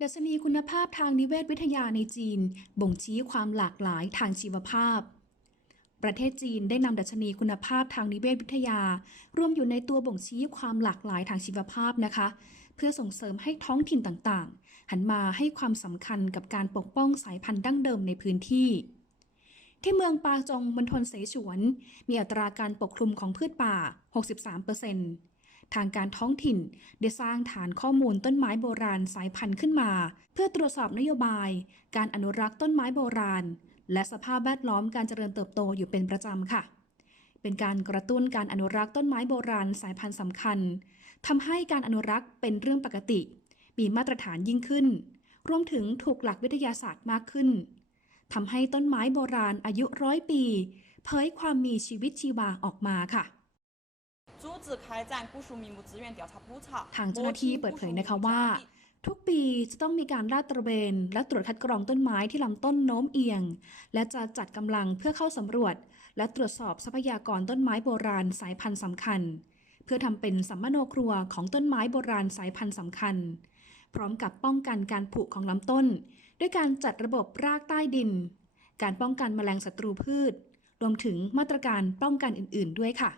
ดัชนีคุณภาพทางนิเวศวิทยาในจีน บ่งชี้ความหลากหลายทางชีวภาพ ประเทศจีนได้นำดัชนีคุณภาพทางนิเวศวิทยา รวมอยู่ในตัวบ่งชี้ความหลากหลายทางชีวภาพนะคะ เพื่อส่งเสริมให้ท้องถิ่นต่างๆ หันมาให้ความสำคัญกับการปกป้องสายพันธุ์ดั้งเดิมในพื้นที่ ที่เมืองปาจงมณฑลเสฉวน มีอัตราการปกคลุมของพืชป่า 63% ทางการท้องถิ่น ได้สร้างฐานข้อมูลต้นไม้โบราณสายพันธุ์ขึ้นมา เพื่อตรวจสอบนโยบาย การอนุรักษ์ต้นไม้โบราณ และสภาพแวดล้อมการเจริญเติบโตอยู่เป็นประจำค่ะ เป็นการกระตุ้นการอนุรักษ์ต้นไม้โบราณสายพันธุ์สำคัญทำให้การอนุรักษ์เป็นเรื่องปกติ มีมาตรฐานยิ่งขึ้น รวมถึงถูกหลักวิทยาศาสตร์มากขึ้นทำให้ต้นไม้โบราณอายุร้อยปี เผยความมีชีวิตชีวาออกมาค่ะ ทางเจ้าหน้าที่เปิดเผยนะคะว่า ทุกปีจะต้องมีการลาดตระเวน และตรวจคัดกรองต้นไม้ที่ลำต้นโน้มเอียง และจะจัดกำลังเพื่อเข้าสำรวจ และตรวจสอบทรัพยากรต้นไม้โบราณสายพันธุ์สำคัญ เพื่อทำเป็นสัมมโนครัวของต้นไม้โบราณสายพันธุ์สำคัญ พร้อมกับป้องกันการผุของลำต้น ด้วยการจัดระบบรากใต้ดิน การป้องกันแมลงศัตรูพืช รวมถึงมาตรการป้องกันอื่น ๆ ด้วยค่ะ